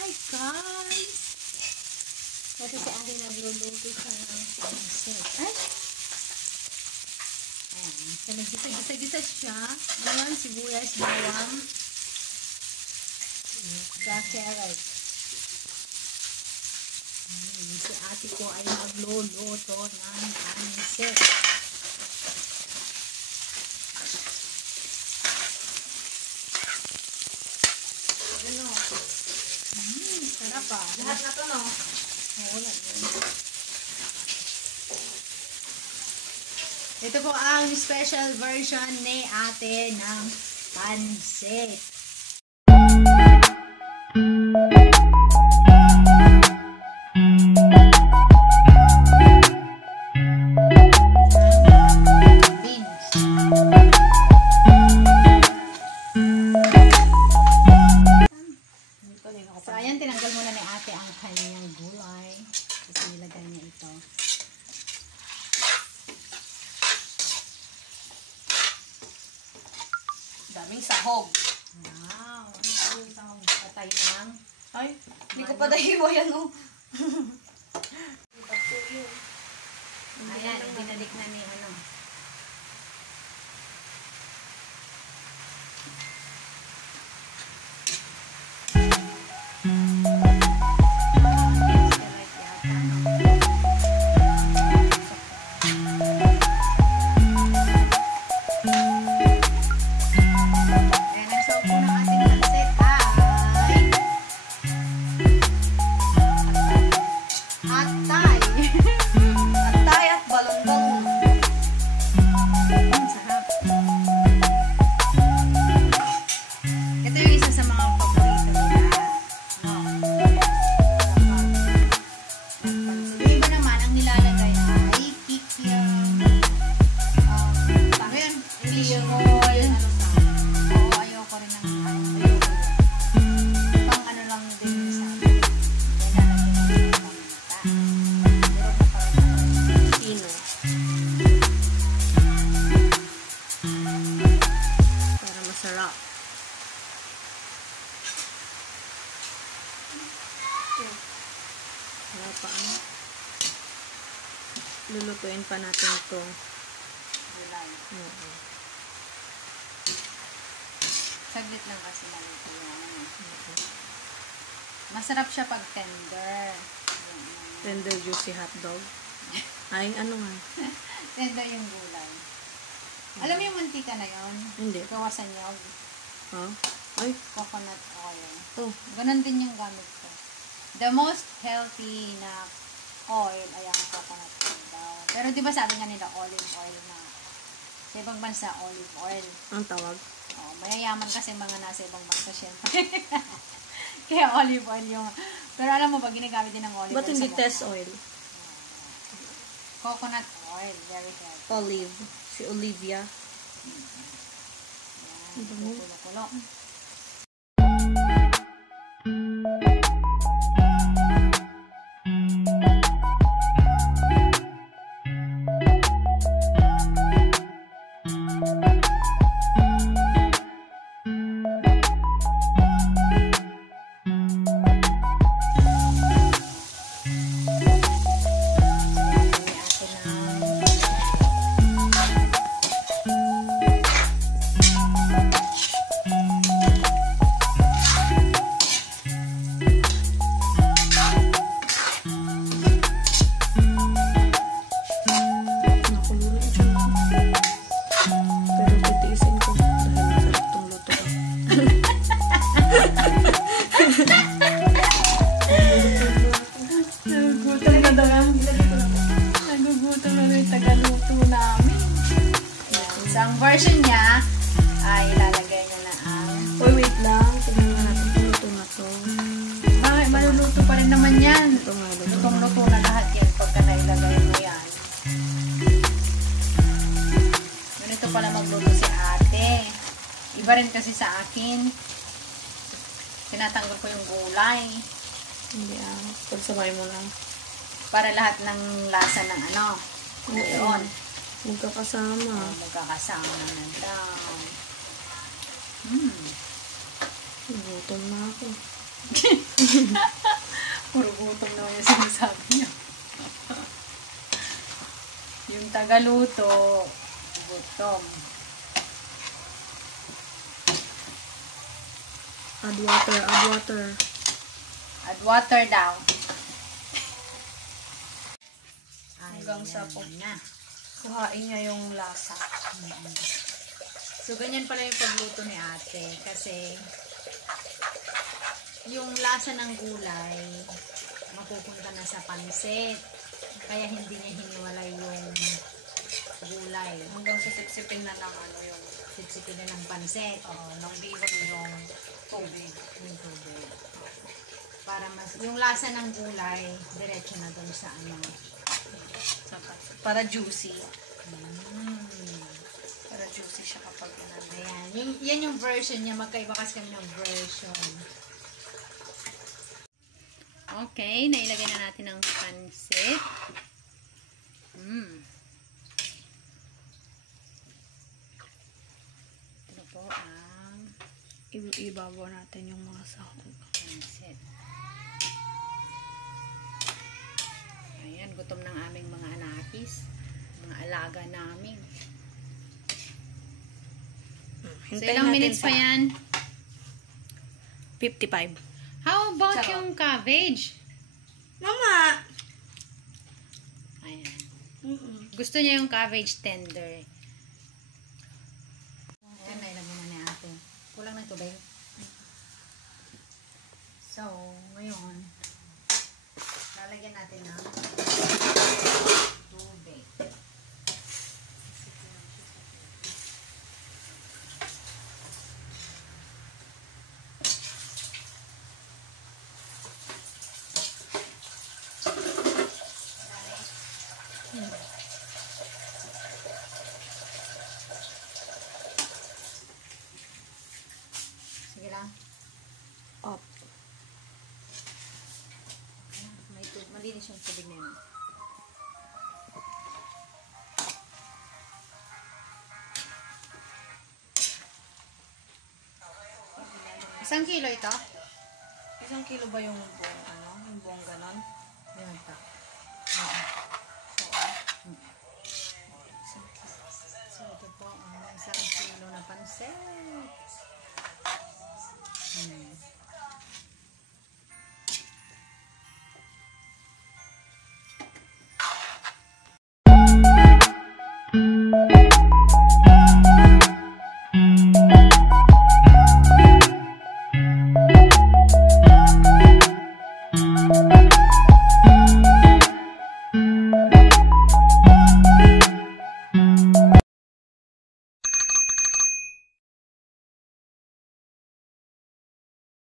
Hi guys! Ito si Ate nagluluto siya ng pansit. Ay! Ayan. So, naggisa-gisa siya. Ngayon, sibuyas, bawang, carrot. Si ate ko ay nagluluto ng pansit. Ano? Sarap ah. Lahat na to, no? Oo, lahat na. Ito po ang special version ni ate ng pansit. So, ayan, tinanggal muna ni ate ang kanyang gulay. Kasi nilagay niya ito. Daming sahog. Wow! Ano yung isang patay ng? Ay, hindi ko pa dahiwa yan, oh. Ayan, binalik na ni ano. Lulutuin pa natin ito. Saglit lang kasi naluto yan. Masarap siya pag tender. Tender juicy hotdog. Ay, ano nga? Tender yung gulay. Alam mo yung mantika na yun? Hindi. Gawa sa nyog. Huh? Ay. Coconut oil. Oh. Ganun din yung gamit ko. The most healthy na oil ay ang coconut oil daw. Pero di ba sabi nga nila olive oil na sa ibang bansa olive oil. Ang tawag? Oh, mayayaman kasi mga nasa ibang bansa syempre. Kaya olive oil yung... Pero alam mo ba, ginagamit din ng olive oil. Ba't hindi test oil? Coconut oil. Very healthy. Olive. Si Olivia. Yan. Kulo-kulo. Nagugutom na yung tagaluto namin. So, ang version niya ay ilalagay niya na ang... Uy, wait lang. Tignan nga natin kung luto na to. Bakit? Maluluto pa rin naman yan. Ito nga, luto. Lutong-luto na lahat yan pagka nailagay mo yan. Ganito pala magluto si ate. Iba rin kasi sa akin. Tinatanggal ko yung gulay. Hindi pagsabay mo lang. Para lahat ng lasa ng ano. Doon. Magkakasama. Magkakasama na daw. Gutom na ako. Puro gutom na yung sinasabi niya. Yung tagaluto, gutom. Add water, add water. Add water daw. Hanggang sa Ayan na. kuhain niya yung lasa. So, ganyan pala yung pagluto ni ate. Kasi, yung lasa ng gulay, mapupunta na sa pansit. Kaya hindi niya hiniwalay yung gulay. Hanggang sa sipsipin na ng ano yung Sipsipin na ng pansit. nang bihon yung tubig. Yung tubig. Para mas, yung lasa ng gulay, diretso na dun sa ano. Sa pansit. Para juicy. Mm. Para juicy siya kapag inanay. Ayan. Yan yung version niya. Magkaiba kasi kami ng version. Okay. Nailagay na natin ang pansit. Ito po ang Ibabaw natin yung mga sahog. pansit. Ayan. Gutom ng aming mga anakis. Mga alaga namin. So, ilang minutes pa yan? 55. How about Sarap. yung cabbage? Mama! Ayan. Gusto niya yung cabbage tender. Ayan, nailagyan na ni ate. Kulang ng tubig. So, ngayon, lalagyan natin ng tubig. Sige lang. Up. Malinis yung tubig na yun. Isang kilo ito? Isang kilo ba yung buong ano? Yung buong ganon? Yan pa. So, ito po ang isang kilo na pansit.